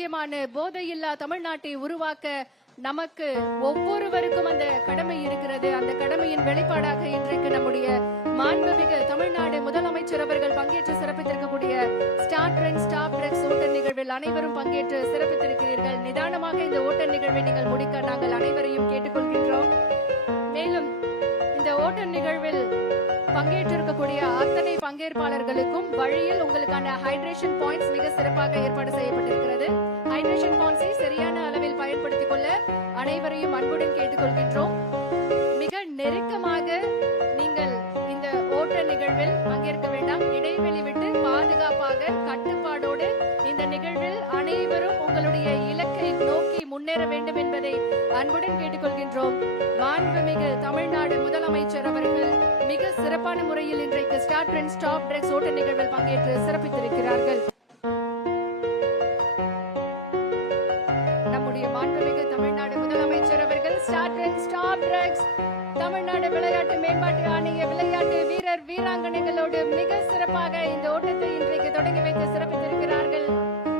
ஆரோக்கியமான போதையில்லா தமிழ்நாட்டை உருவாக்க நமக்கு ஒவ்வொருவருக்கும் அந்த கடமை இருக்கிறது. அந்த கடமையின் வெளிப்பாடாக இன்றைக்கு நம்முடைய மாண்புமிகு தமிழ்நாடு முதலமைச்சர் அவர்கள் பங்கேற்று சிறப்பித்திருக்கக்கூடிய ஸ்டார்ட் ட்ரெண்ட் ஸ்டாப் ட்ரக்ஸ் ஓட்ட நிகழ்வில் அனைவரும் பங்கேற்று சிறப்பித்திருக்கிறீர்கள். நிதானமாக இந்த ஓட்ட நிகழ்வை நீங்கள் முடிக்க நாங்கள் அனைவரையும் கேட்டுக்கொள்கின்றோம். மேலும் இந்த ஓட்ட நிகழ்வில் பங்கேற்றிருக்கக்கூடிய அத்தனை பங்கேற்பாளர்களுக்கும் வழியில் உங்களுக்கான ஹைட்ரேஷன் பாயிண்ட்ஸ் மிக சிறப்பாக ஏற்பாடு செய்யப்பட்டிருக்கிறது. ஹைட்ரேஷன் பாயிண்ட்ஸை சரியான அளவில் பயன்படுத்திக் கொள்ள அனைவரையும் அன்புடன் கேட்டுக்கொள்கின்றோம். மிக நெருக்கமாக நீங்கள் இந்த ஓட்ட நிகழ்வில் பங்கேற்க வேண்டாம். இடைவெளி விட்டு பாதுகாப்பாக கட்டுப்பாடோடு இந்த நிகழ்வில் அனைவரும் உங்களுடைய இலக்கை நோக்கி முன்னேற வேண்டும் என்பதை அன்புடன் கேட்டுக்கொள்கின்றோம். மாண்புமிகு தமிழ்நாடு முதலமைச்சர் அவர்கள் மிக சிறப்பான முறையில் இன்றைக்கு ஸ்டார்ட் ட்ரெண்ட் ஸ்டாப் ட்ரக்ஸ் ஓட்ட நிகழ்வில் பங்கேற்று சிறப்பித்திருக்கிறார்கள். நம்முடைய மாண்புமிகு தமிழ்நாடு முதலமைச்சர் அவர்கள் start trend stop drugs Tamil Nadu விளையாட்டு மேம்பாட்டு ஆணைய விளையாட்டு வீரர் வீராங்கனைகளோடு மிக சிறப்பாக இந்த ஓட்டத்தை இன்றைக்கு தொடங்கி வைத்து சிறப்பித்திருக்கிறார்கள்.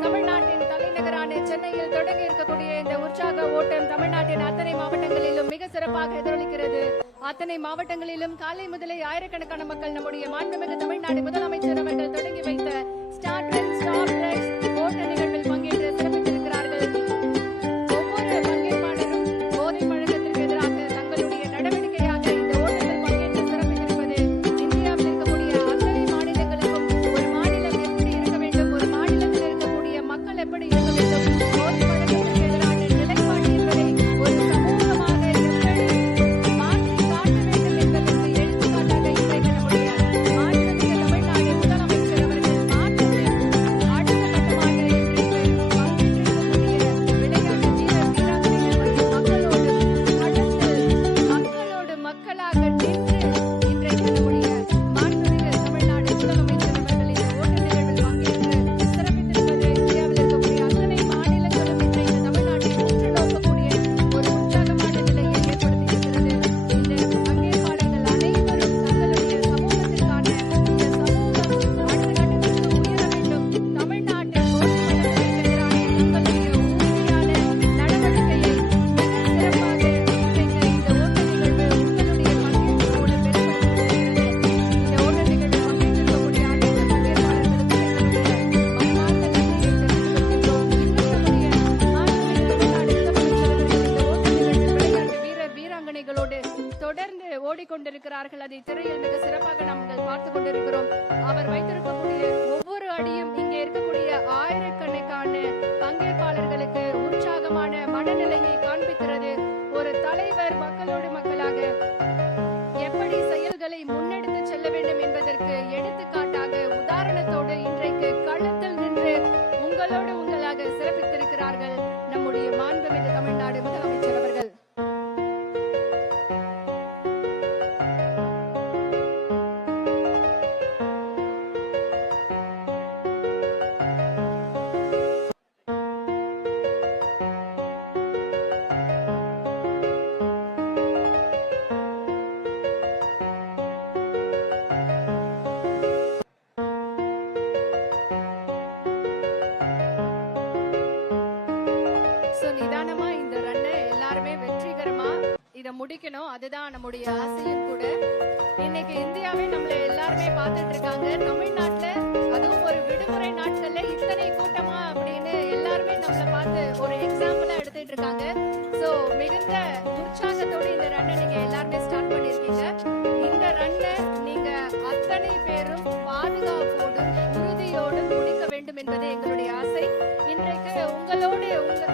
தமிழ்நாட்டின் தலைநகரான சென்னையில் தொடங்கி இருக்கக்கூடிய இந்த உற்சாக ஓட்டம் தமிழ்நாட்டின் அத்தனை மாவட்டங்களிலும் மிக சிறப்பாக எதிரொலிக்கிறது. அத்தனை மாவட்டங்களிலும் காலை முதலே ஆயிரக்கணக்கான மக்கள் நம்முடைய மாண்புமிகு தமிழ்நாடு முதலமைச்சர் அவர்கள் தொடங்கி வைத்த ஸ்டார்ட் ட்ரெண்ட் ஸ்டாப் ட்ரக்ஸ் ஓட்ட நிகழ்வில் பங்கேற்று சிறப்பித்திருக்கிறார்கள். ஒவ்வொரு பங்கேற்பாளரும் போதை பழக்கத்திற்கு எதிராக தங்களுடைய நடவடிக்கையாக இந்த ஓட்டத்தில் பங்கேற்று சிறப்பித்திருப்பது இந்தியாவில் இருக்கக்கூடிய அத்தனை மாநிலங்களுக்கும் ஒரு மாநிலம் எப்படி இருக்க வேண்டும், ஒரு மாநிலத்தில் இருக்கக்கூடிய மக்கள் எப்படி இருக்க வேண்டும், போதை பழக்கத்திற்கு எதிரான நிலைப்பாடு என்பதை ஒரு சமூகமாக எப்படி மாற்றி காட்ட வேண்டும் என்பதற்கு எடுத்துக்காட்டாக இன்றைக்கு நம்முடைய மாண்புமிகு தமிழ்நாடு முதலமைச்சர் அவர்கள் மாற்றத்தின் அடுத்த கட்டமாக இன்றைக்கு பங்கேற்றிருக்கக்கூடிய விளையாட்டு வீரர் வீராங்கனைகள் மற்றும் மக்களோடு மக்களாக நின்று இன்றைக்கு நம்முடைய மாண்புமிகு தமிழ்நாடு முதலமைச்சர் அவர்கள் இந்த ஓட்ட நிகழ்வில் பங்கேற்று சிறப்பித்திருப்பது இந்தியாவில் இருக்கக்கூடிய அத்தனை மாநிலங்களும் இன்றைக்கு தமிழ்நாட்டை உற்று நோக்கக்கூடிய ஒரு உற்சாகமான நிலையை ஏற்படுத்தியிருக்கிறது. இந்த பங்கேற்பாளர்கள் அனைவரும் தங்களுடைய சமூகத்திற்கான இந்த சமூகம் அடுத்த கட்டத்திற்கு உயர வேண்டும், தமிழ்நாட்டில் போதை பழக்கத்திற்கு எதிரான தங்களுடைய உறுதியான நடவடிக்கையை மிக சிறப்பாக இன்றைக்கு இந்த ஓட்ட நிகழ்வு உங்களுடைய பங்கேற்போடு வெளிப்படுத்தியிருக்கிறது. இந்த ஓட்ட நிகழ்வில் பங்கேற்றிருக்கக்கூடிய அனைத்து பங்கேற்பாளர்களுக்கும் எங்களுடைய மனமார்ந்த நன்றியை தெரிவித்துக் கொள்கின்றோம். இன்னும் நம்முடைய மாண்புமிகு தமிழ்நாடு முதலமைச்சர் அவர்கள் இந்த ஓட்ட நிகழ்வில் விளையாட்டு வீரர் வீராங்கனைகளோடு தொடர்ந்து ஓடிக்கொண்டிருக்கிறார்கள். அதை திரையில் மிக சிறப்பாக நாங்கள் பார்த்துக் கொண்டிருக்கிறோம். அவர் வைத்திருக்கக்கூடிய ஒவ்வொரு அடியும் இங்கே இருக்கக்கூடிய ஆயிரக்கணக்கான பங்கேற்பாளர்களுக்கு உற்சாகமான மனநிலையை காண்பிக்கிறது. ஒரு தலைவர் மக்களோடு மக்களாக எப்படி செயல்களை முன்னெடுத்து செல்ல வேண்டும் என்பதற்கு எடுத்துக்காட்டாக உதாரணத்தோடு இன்றைக்கு களத்தில் நின்று உங்களோடு உங்களாக சிறப்பித்திருக்கிறார்கள் நம்முடைய மாண்புமிகு தமிழ்நாடு முதலமைச்சர் அவர்கள். நிதானமா இந்த ரன்னை எல்லாருமே வெற்றிகரமா இதை முடிக்கணும், அதுதான் நம்முடைய ஆசையும் கூட. இன்னைக்கு இந்தியாவே நம்மள எல்லாருமே பார்த்துட்டு இருக்காங்க. தமிழ்நாட்டுல அதுவும் ஒரு விடுமுறை நாட்கள்ல இத்தனை கூட்டமா அப்படின்னு எல்லாருமே நம்மள பார்த்து ஒரு எக்ஸாம்பிளா எடுத்துட்டு இருக்காங்க. சோ மிகுந்த உற்சாகத்தோடு இந்த ரன்னை நீங்க எல்லாருமே ஸ்டார்ட் பண்ணிருக்கீங்க. இந்த ரன்னை நீங்க அத்தனை பேரும் பாதுகாப்போடும் உறுதியோடும் முடிக்க வேண்டும் என்பது எங்களுடைய ஆசை. இன்றைக்கு உங்களோடு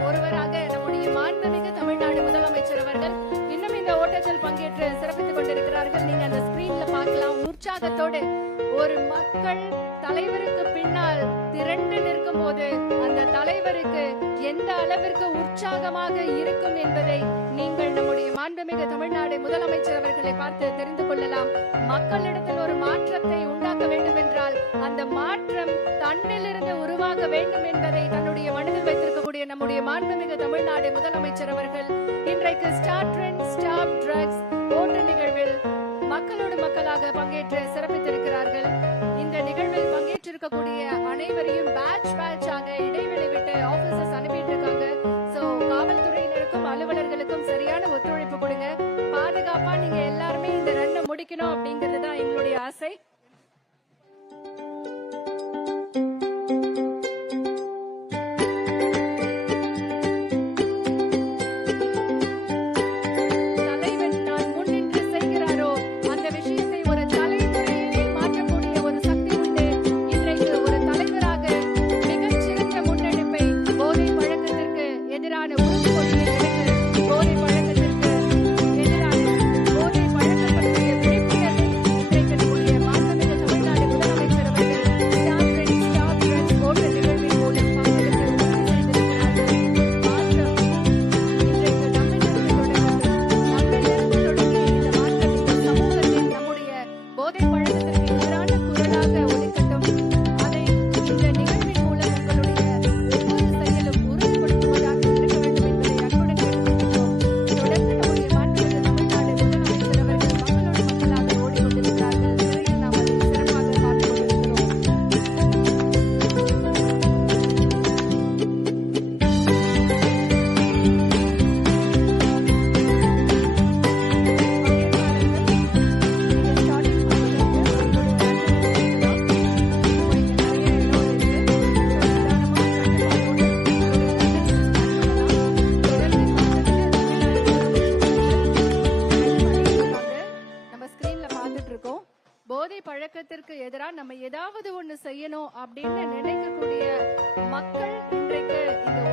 ஒருவராக நம்முடைய மாண்புமிகு தமிழ்நாடு முதலமைச்சர் அவர்கள் இன்னும் இந்த ஓட்டத்தில் பங்கேற்று சிறப்பித்துக் கொண்டிருக்கிறார்கள். நீங்க அந்த ஸ்கிரீன்ல பார்க்கலாம். உற்சாகத்தோடு ஒரு மக்கள் தலைவருக்கு பின்னால் திரண்டு நிற்கும் போது அந்த தலைவருக்கு எந்த அளவிற்கு உற்சாகமாக இருக்கும் என்பதை நீங்கள் நம்முடைய மாண்புமிகு தமிழ்நாடு முதலமைச்சர் அவர்களை பார்த்து தெரிந்து கொள்ளலாம். மக்களிடத்தில் ஒரு மாற்றத்தை உண்டாக்க வேண்டும் என்றால் அந்த மாற்றம் தன்னிலிருந்து உருவாக வேண்டும் என்பதை தன்னுடைய மனதில் வைத்திருக்கக்கூடிய நம்முடைய மாண்புமிகு தமிழ்நாடு முதலமைச்சர் அவர்கள் இன்றைக்கு ஸ்டார்ட் ட்ரெண்ட் ஸ்டாப் ட்ரக்ஸ் ஓட்ட நிகழ்வில் மக்களோடு மக்களாக பங்கேற்று சிறப்பித்திருக்கிறார்கள். இந்த நிகழ்வில் பங்கேற்றிருக்கக்கூடிய அனைவரையும் பேட்ச் பேட்சாக இடைவெளி விட்டு ஆபீசர்ஸ் ஒத்துழைப்பு கொடுங்க. பாதுகாப்பா நீங்க எல்லாருமே இந்த ரன்னை முடிக்கணும் அப்படிங்கிறது தான் எங்களுடைய ஆசை. போதை பழக்கத்திற்கு எதிராக நம்ம ஏதாவது ஒண்ணு செய்யணும் அப்படின்னு நினைக்கக்கூடிய மக்கள் இன்றைக்கு இந்த